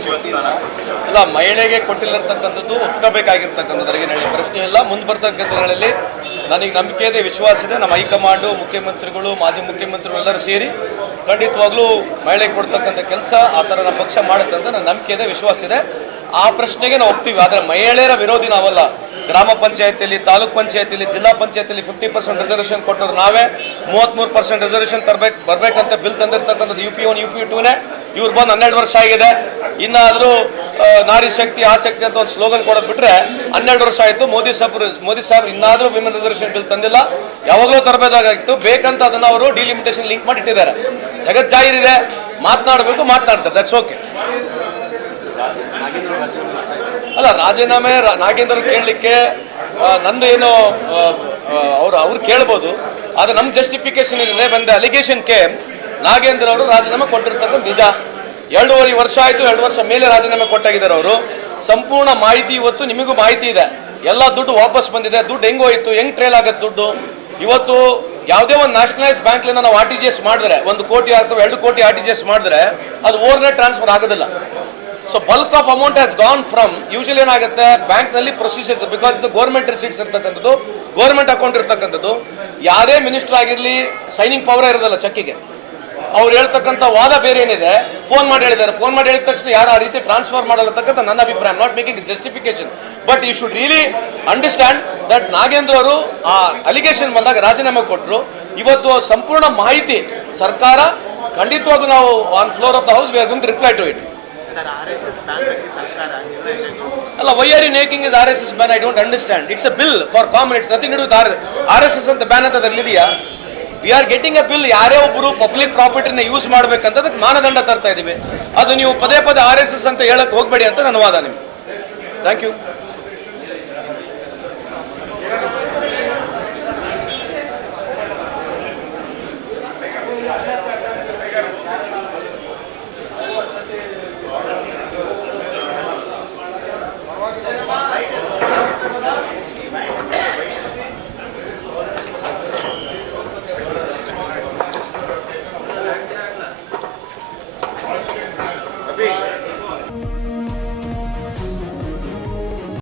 ಸಚಿವ ಸ್ಥಾನ ಅಲ್ಲ, ಮಹಿಳೆಗೆ ಕೊಟ್ಟಿಲ್ಲಿರ್ತಕ್ಕಂಥದ್ದು ಒಪ್ಕೋಬೇಕಾಗಿರ್ತಕ್ಕಂಥದ್ರಿಗೆ ಪ್ರಶ್ನೆ ಇಲ್ಲ. ಮುಂದೆ ಬರ್ತಕ್ಕಂಥ ದಿನಗಳಲ್ಲಿ ನನಗೆ ನಂಬಿಕೆ ಇದೆ, ವಿಶ್ವಾಸ ಇದೆ. ನಮ್ಮ ಹೈಕಮಾಂಡು, ಮುಖ್ಯಮಂತ್ರಿಗಳು, ಮಾಜಿ ಮುಖ್ಯಮಂತ್ರಿಗಳು ಎಲ್ಲರೂ ಸೇರಿ ಖಂಡಿತವಾಗ್ಲೂ ಮಹಿಳೆಗೆ ಕೊಡ್ತಕ್ಕಂಥ ಕೆಲಸ ಆ ಥರ ನಮ್ಮ ಪಕ್ಷ ಮಾಡುತ್ತೆ ಅಂತ ನನ್ನ ನಂಬಿಕೆ ಇದೆ, ವಿಶ್ವಾಸ ಇದೆ. ಆ ಪ್ರಶ್ನೆಗೆ ನಾವು ಹೋಗ್ತೀವಿ. ಆದರೆ ಮಹಿಳೆಯರ ವಿರೋಧಿ ನಾವಲ್ಲ. ಗ್ರಾಮ ಪಂಚಾಯತಿಯಲ್ಲಿ, ತಾಲೂಕ್ ಪಂಚಾಯತಿಯಲ್ಲಿ, ಜಿಲ್ಲಾ ಪಂಚಾಯತಿಯಲ್ಲಿ 50% ರಿಸರ್ವೇಷನ್ ಕೊಟ್ಟರು ನಾವೇ. 33% ರಿಸರ್ವೇಷನ್ ಬರ್ಬೇಕಂತ ಬಿಲ್ ತಂದಿರ್ತಕ್ಕಂಥದ್ದು UP1 UP2ನೇ. ಇವ್ರು ಬಂದು 12 ವರ್ಷ ಆಗಿದೆ. ಇನ್ನಾದರೂ ನಾರಿ ಶಕ್ತಿ ಆಸಕ್ತಿ ಅಂತ ಒಂದು ಸ್ಲೋಗನ್ ಕೊಡೋದು ಬಿಟ್ರೆ 12 ವರ್ಷ ಆಯಿತು. ಮೋದಿ ಸಾಹೇಬ್ ಇನ್ನಾದರೂ ವಿಮೆನ್ ರಿಸರ್ವೇಷನ್ ಬಿಲ್ ತಂದಿಲ್ಲ. ಯಾವಾಗಲೂ ತರಬೇಕಾಗಿತ್ತು. ಬೇಕಂತ ಅದನ್ನು ಅವರು ಡಿಲಿಮಿಟೇಷನ್ ಲಿಂಕ್ ಮಾಡಿ ಇಟ್ಟಿದ್ದಾರೆ. ಜಗತ್ ಜಾಹೀರಿದೆ, ಮಾತನಾಡಬೇಕು, ಮಾತನಾಡ್ತಾರೆ. That's okay. ಅಲ್ಲ, ರಾಜೀನಾಮೆ ನಾಗೇಂದ್ರ ಕೇಳಲಿಕ್ಕೆ ನಂದು ಏನೋ ಅವ್ರು ಕೇಳ್ಬೋದು. ಆದರೆ ನಮ್ಮ ಜಸ್ಟಿಫಿಕೇಶನ್ ಇದೆ. ಬಂದ ಅಲಿಗೇಷನ್ ಕೇಮ್ ನಾಗೇಂದ್ರ ಅವರು ರಾಜೀನಾಮೆ ಕೊಟ್ಟಿರ್ತಕ್ಕಂಥ ನಿಜ. 2.5 ವರ್ಷ ಆಯಿತು, 2 ವರ್ಷ ಮೇಲೆ ರಾಜೀನಾಮೆ ಕೊಟ್ಟಾಗಿದ್ದಾರೆ ಅವರು. ಸಂಪೂರ್ಣ ಮಾಹಿತಿ ಇವತ್ತು ನಿಮಗೂ ಮಾಹಿತಿ ಇದೆ. ಎಲ್ಲ ದುಡ್ಡು ವಾಪಸ್ ಬಂದಿದೆ. ದುಡ್ಡು ಹೆಂಗೋಯ್ತು, ಹೆಂಗ್ ಟ್ರೇಲ್ ಆಗುತ್ತೆ ದುಡ್ಡು. ಇವತ್ತು ಯಾವುದೇ ಒಂದು ನ್ಯಾಷನಲೈಸ್ ಬ್ಯಾಂಕ್ಲಿಂದ ನಾವು RTGS ಮಾಡಿದ್ರೆ 1 ಕೋಟಿ ಅಥವಾ 2 ಕೋಟಿ RTGS ಮಾಡಿದ್ರೆ ಅದು ಓವರ್ನೈಟ್ ಟ್ರಾನ್ಸ್ಫರ್ ಆಗೋದಿಲ್ಲ. So bulk of amount has gone from. Usually ಏನಾಗುತ್ತೆ, ಬ್ಯಾಂಕ್ನಲ್ಲಿ ಪ್ರೊಸೀಜರ್ ಇರ್ತದೆ. ಬಿಕಾಸ್ ಇದು ಗೌರ್ಮೆಂಟ್ ರಿಸೀಟ್ಸ್ ಇರ್ತಕ್ಕಂಥದ್ದು, ಗೌರ್ಮೆಂಟ್ ಅಕೌಂಟ್ ಇರ್ತಕ್ಕಂಥದ್ದು. ಯಾರೇ ಮಿನಿಸ್ಟರ್ ಆಗಿರಲಿ ಸೈನಿಂಗ್ ಪವರ್ ಇರೋದಲ್ಲ ಚೆಕ್ಕಿಗೆ. ಅವ್ರು ಹೇಳ್ತಕ್ಕಂಥ ವಾದ ಬೇರೆ ಏನಿದೆ. ಫೋನ್ ಮಾಡಿ ಹೇಳಿದ್ದಾರೆ. ಫೋನ್ ಮಾಡಿ ಹೇಳಿದ ತಕ್ಷಣ ಯಾರು ಆ ರೀತಿ ಟ್ರಾನ್ಸ್ಫರ್ ಮಾಡಲತಕ್ಕಂಥ ನನ್ನ ಅಭಿಪ್ರಾಯ. Not making justification, but you should really understand that Nagendra ಅವರು ಆ ಅಲಿಗೇಷನ್ ಬಂದಾಗ ರಾಜೀನಾಮೆ ಕೊಟ್ಟರು. ಇವತ್ತು ಸಂಪೂರ್ಣ ಮಾಹಿತಿ ಸರ್ಕಾರ ಖಂಡಿತವಾಗೂ ನಾವು on floor of the house we are going to reply to it. ಅಲ್ಲ, why are you making is RSS ban? I don't understand. It's a bill for common. It's nothing to do with RSS ಅಂತ ban ಅಂತ ಅದರಲ್ಲಿದೆಯಾ? We are getting a bill. ಯಾರೇ ಒಬ್ಬರು public ಪ್ರಾಪರ್ಟಿನ use ಮಾಡಬೇಕಂತ ಅದಕ್ಕೆ ಮಾನದಂಡ ತರ್ತಾ ಇದೀವಿ. ಅದು ನೀವು ಪದೇ RSS ಅಂತ ಹೇಳಕ್ ಹೋಗಬೇಡಿ ಅಂತ ನನ್ನ ವಾದ ನಿಮ್ಗೆ. Thank you.